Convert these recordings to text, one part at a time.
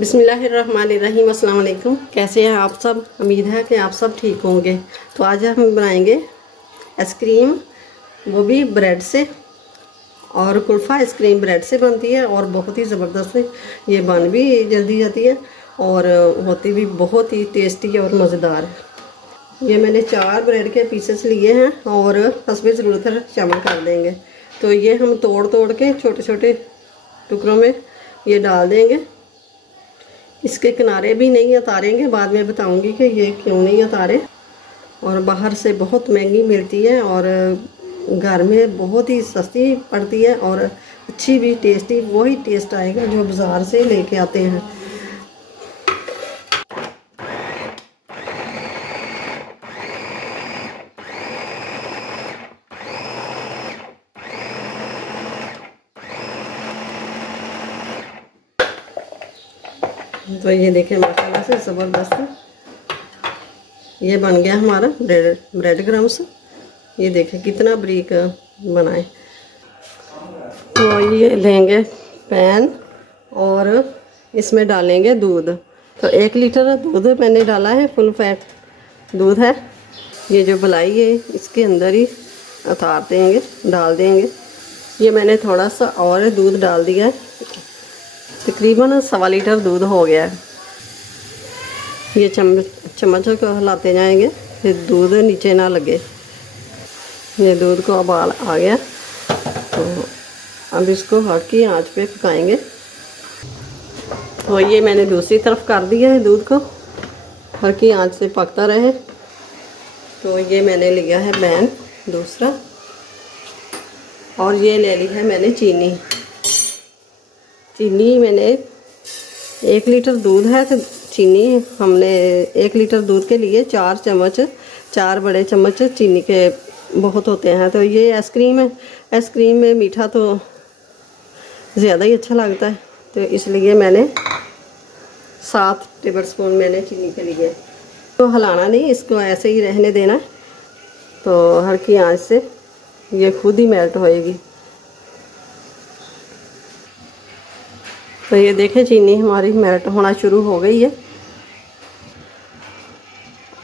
बिस्मिल्लाहिर्रहमानिर्रहीम। अस्सलाम वालेकुम। कैसे हैं आप सब? उम्मीद है कि आप सब ठीक होंगे। तो आज हम बनाएंगे आइसक्रीम, वो भी ब्रेड से। और कुल्फ़ा आइसक्रीम ब्रेड से बनती है और बहुत ही ज़बरदस्त है। ये बन भी जल्दी जाती है और होती भी बहुत ही टेस्टी और मज़ेदार है। ये मैंने 4 ब्रेड के पीसेस लिए हैं और हस्बे ज़रूरत शामिल कर देंगे। तो ये हम तोड़ तोड़ के छोटे छोटे टुकड़ों में ये डाल देंगे। इसके किनारे भी नहीं उतारेंगे, बाद में बताऊंगी कि ये क्यों नहीं उतारे। और बाहर से बहुत महंगी मिलती है और घर में बहुत ही सस्ती पड़ती है और अच्छी भी, टेस्टी वही टेस्ट आएगा जो बाज़ार से लेके आते हैं। तो ये देखें माशाल्लाह से ज़बरदस्त ये बन गया हमारा ब्रेड क्रम्स। ये देखें कितना बारीक बनाए। तो ये लेंगे पैन और इसमें डालेंगे दूध। तो 1 लीटर दूध मैंने डाला है, फुल फैट दूध है। ये जो मलाई है इसके अंदर ही उतार देंगे, डाल देंगे। ये मैंने थोड़ा सा और दूध डाल दिया है, तकरीबन 1.25 लीटर दूध हो गया है। ये चम्मच को हिलाते जाएंगे फिर दूध नीचे ना लगे। ये दूध को उबाल आ गया तो अब इसको हल्की आंच पे पकाएंगे। तो ये मैंने दूसरी तरफ कर दिया है, दूध को हल्की आंच से पकता रहे। तो ये मैंने लिया है पैन दूसरा और ये ले ली है मैंने चीनी मैंने 1 लीटर दूध है तो चीनी हमने 1 लीटर दूध के लिए 4 बड़े चम्मच चीनी के बहुत होते हैं। तो ये आइसक्रीम है, आइसक्रीम में मीठा तो ज़्यादा ही अच्छा लगता है, तो इसलिए मैंने 7 टेबल स्पून मैंने चीनी के लिए। तो हिलाना नहीं, इसको ऐसे ही रहने देना। तो हल्की आंच से ये खुद ही मेल्ट होएगी। तो ये देखें चीनी हमारी मेल्ट होना शुरू हो गई है।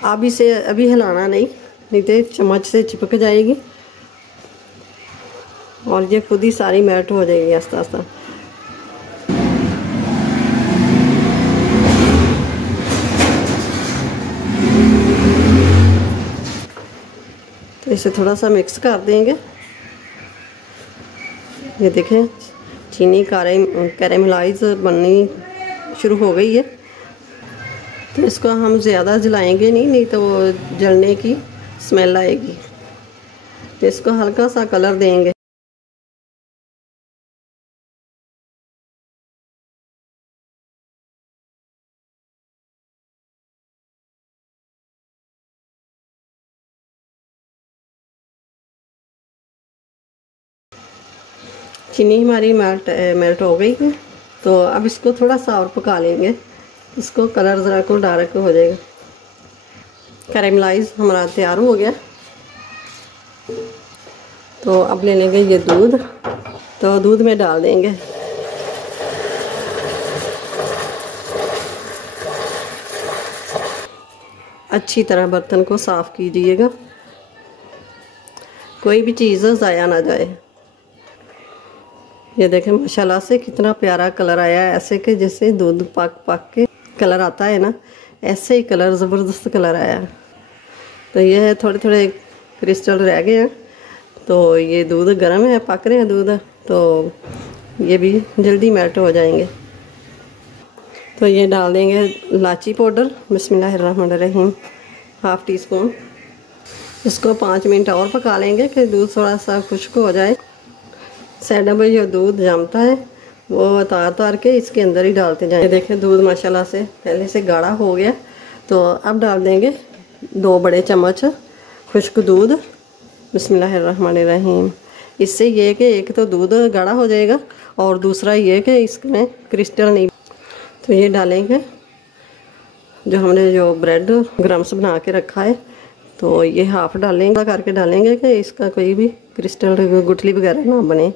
अब इसे अभी हिलाना नहीं तो चम्मच से चिपक जाएगी और ये खुद ही सारी मेल्ट हो जाएगी आस्ता आस्ता। तो इसे थोड़ा सा मिक्स कर देंगे। ये देखें चीनी कैरेमलाइज बननी शुरू हो गई है। तो इसको हम ज़्यादा जलाएंगे नहीं तो वो जलने की स्मेल आएगी। तो इसको हल्का सा कलर देंगे। चीनी हमारी मेल्ट हो गई है। तो अब इसको थोड़ा सा और पका लेंगे। इसको कलर ज़रा को डार्क हो जाएगा। कैरेमलाइज हमारा तैयार हो गया। तो अब ले लेंगे ये दूध। तो दूध में डाल देंगे। अच्छी तरह बर्तन को साफ़ कीजिएगा, कोई भी चीज़ ज़ाया ना जाए। ये देखें माशाल्लाह से कितना प्यारा कलर आया है, ऐसे कि जैसे दूध पक के कलर आता है ना, ऐसे ही कलर ज़बरदस्त कलर आया है। तो ये है थोड़े थोड़े क्रिस्टल रह गए हैं। तो ये दूध गर्म है, पक रहे हैं दूध, तो ये भी जल्दी मेल्ट हो जाएंगे। तो ये डाल देंगे इलायची पाउडर, बिस्मिल्लाहिर्रहमानिर्रहीम, 1/2 टीस्पून। इसको 5 मिनट और पका लेंगे कि दूध थोड़ा सा खुश्क हो जाए। साइड में जो दूध जमता है वो उतार के इसके अंदर ही डालते जाएं। देखें दूध माशाल्लाह से पहले से गाढ़ा हो गया। तो अब डाल देंगे 2 बड़े चम्मच खुश्क दूध, बिस्मिल्लाहिर्रहमानिर्रहीम। इससे ये कि एक तो दूध गाढ़ा हो जाएगा और दूसरा ये कि इसमें क्रिस्टल नहीं। तो ये डालेंगे जो हमने जो ब्रेड क्रम्स बना के रखा है। तो ये हाफ डालेंगे करके डालेंगे कि इसका कोई भी क्रिस्टल गुठली वगैरह ना बने।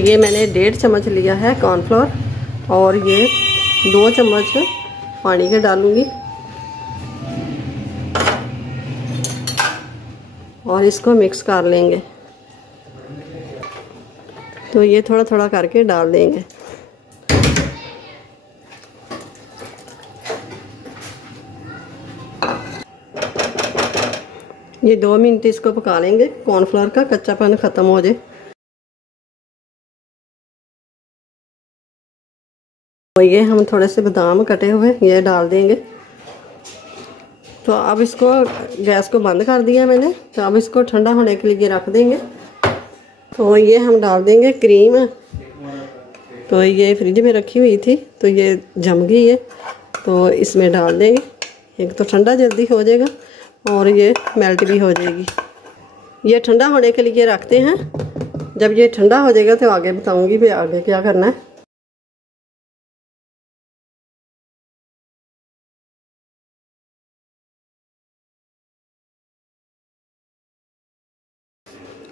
ये मैंने 1.5 चम्मच लिया है कॉर्नफ्लोर और ये 2 चम्मच पानी के डालूंगी और इसको मिक्स कर लेंगे। तो ये थोड़ा थोड़ा करके डाल देंगे। ये 2 मिनट इसको पका लेंगे, कॉर्नफ्लोर का कच्चापन ख़त्म हो जाए। तो ये हम थोड़े से बादाम कटे हुए ये डाल देंगे। तो अब इसको गैस को बंद कर दिया मैंने। तो अब इसको ठंडा होने के लिए रख देंगे। तो ये हम डाल देंगे क्रीम। तो ये फ्रिज में रखी हुई थी तो ये जम गई है, तो इसमें डाल देंगे। एक तो ठंडा जल्दी हो जाएगा और ये मेल्ट भी हो जाएगी। ये ठंडा होने के लिए रखते हैं। जब ये ठंडा हो जाएगा तो आगे बताऊंगी भी आगे क्या करना है।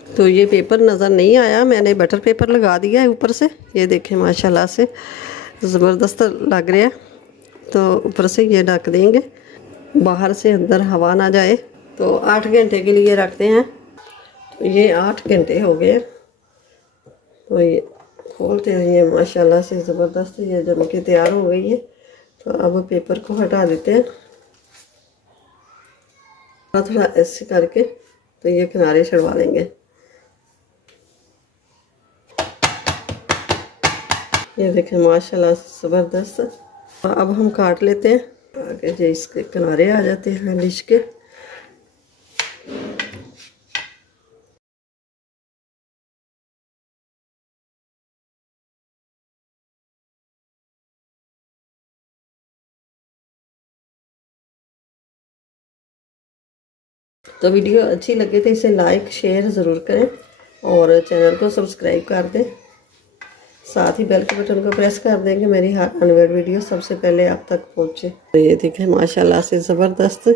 तो ये पेपर नज़र नहीं आया, मैंने बटर पेपर लगा दिया है ऊपर से। ये देखें माशाल्लाह से ज़बरदस्त लग रहा है। तो ऊपर से ये ढक देंगे, बाहर से अंदर हवा ना जाए। तो 8 घंटे के लिए रखते हैं। तो ये 8 घंटे हो गए। तो ये खोलते हैं, ये माशाल्लाह से ज़बरदस्त ये जम के तैयार हो गई है। तो अब पेपर को हटा देते हैं थोड़ा थोड़ा ऐसे करके। तो ये किनारे छुड़वा लेंगे। ये देखें माशाल्लाह ज़बरदस्त। अब हम काट लेते हैं आगे, जो इसके किनारे आ जाते हैं डिश के। तो वीडियो अच्छी लगे तो इसे लाइक शेयर ज़रूर करें और चैनल को सब्सक्राइब कर दें। साथ ही बेल के बटन को प्रेस कर देंगे, मेरी हर आने वीडियो सबसे पहले आप तक पहुंचे। तो ये देखें माशाल्लाह से ज़बरदस्त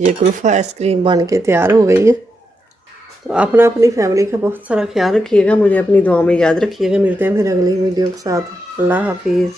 ये कुल्फ़ा आइसक्रीम बन के तैयार हो गई है। तो अपना अपनी फैमिली का बहुत सारा ख्याल रखिएगा, मुझे अपनी दुआ में याद रखिएगा। मिलते हैं फिर अगली वीडियो के साथ। अल्लाह हाफिज़।